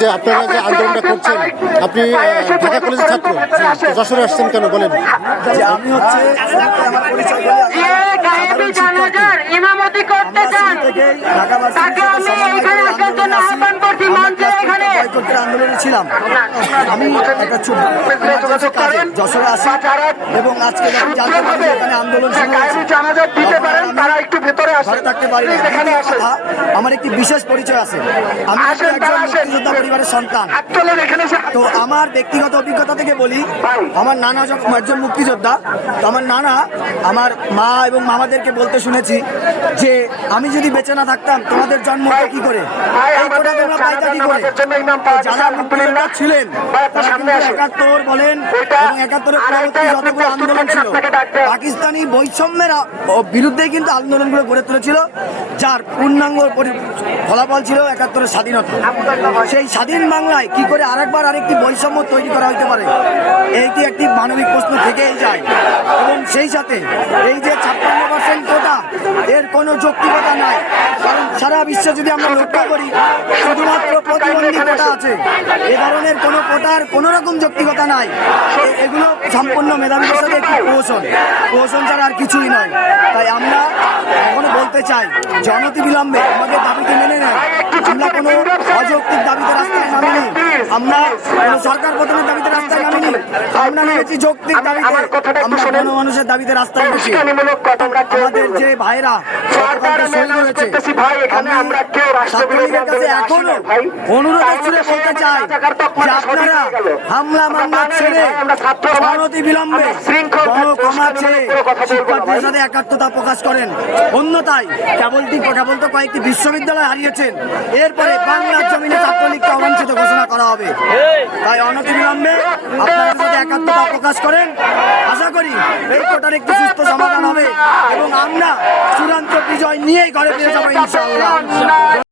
যে আপনারা যে আন্দোলনটা করছেন আপনি ঢাকা কলেজের ছাত্র যশোরে আসছেন কেন বলেন? যে আমি হচ্ছে ইমামতি করতে চান। ঢাকা তাকে আমি এখানে আন্দোলনে ছিলাম। আমি একটা যশোরে আসি এবং আজকে যখন জানতে পারি এখানে আন্দোলন শুরু ঘরে থাকতে পারি আমার একটি বিশেষ পরিচয় আছে। আমি একজন মুক্তিযোদ্ধা পরিবারের সন্তান। তো আমার ব্যক্তিগত অভিজ্ঞতা থেকে বলি আমার নানা যখন একজন মুক্তিযোদ্ধা। তো আমার নানা আমার মা এবং মামাদেরকে বলতে শুনেছি যে আমি যদি বেঁচে না থাকতাম তোমাদের জন্ম কি করে? এই তোমরা পাইতা কি করে? তো যারা মুক্তিযোদ্ধা ছিলেন। তারা কিন্তু একাত্তর বলেন এবং একাত্তরের পরবর্তী যতগুলো আন্দোলন ছিল পাকিস্তানি বৈষম্যের বিরুদ্ধে কিন্তু আন্দোলনগুলো গড়ে তুলেছিল যার পূর্ণাঙ্গ ফলাফল ছিল একাত্তরের স্বাধীনতা। সেই স্বাধীন বাংলায় কি করে আরেকবার আরেকটি বৈষম্য তৈরি করা হতে পারে? এইটি একটি মানবিক প্রশ্ন থেকেই যায়। এবং সেই সাথে এই যে ছাপ্পান্ন পার্সেন্ট কোটা এর কোনো যৌক্তিকতা নাই। সারা বিশ্বে যদি আমরা লক্ষ্য করি, শুধুমাত্র প্রতিবন্ধী কোটা আছে। এ ধরনের কোনো কোটার কোনো রকম যৌক্তিকতা নাই। এগুলো সম্পূর্ণ মেধাবীদের সাথে একটি প্রহসন প্রহসন ছাড়া আর কিছুই নয়। তাই আমরা এখনও বলতে চাই জনতি বিলম্বে আমাদের দাবিকে মেনে নেয় আমরা কোনো অযৌক্তিক দাবিতে নামিনি আমরা সরকার প্রথমের দাবিতে রাস্তায় নামিনি। আমরা নেমেছি যৌক্তিক দাবিতে। আমরা মানুষের দাবিতে রাস্তায় নেমেছি। আমাদের যে ভাইরা সরকার এখানে সুরে বলতে চাই যে আপনারা হামলা মামলা ছেড়ে অনতি বিলম্বে চেয়ে। সাথে একাত্মতা প্রকাশ করেন। অন্যথায় কেবলটি কেবল তো কয়েকটি বিশ্ববিদ্যালয় হারিয়েছেন। এরপরে বাংলার জমিনে ছাত্রলীগকে অবাঞ্ছিত ঘোষণা করা হবে। তাই অনতি বিলম্বে আপনারা যদি একাত্মতা প্রকাশ করেন। আশা করি এই কোটার একটি সুস্থ সমাধান হবে এবং আমরা চূড়ান্ত বিজয় নিয়েই ঘরে ফিরে যাব ইনশাআল্লাহ।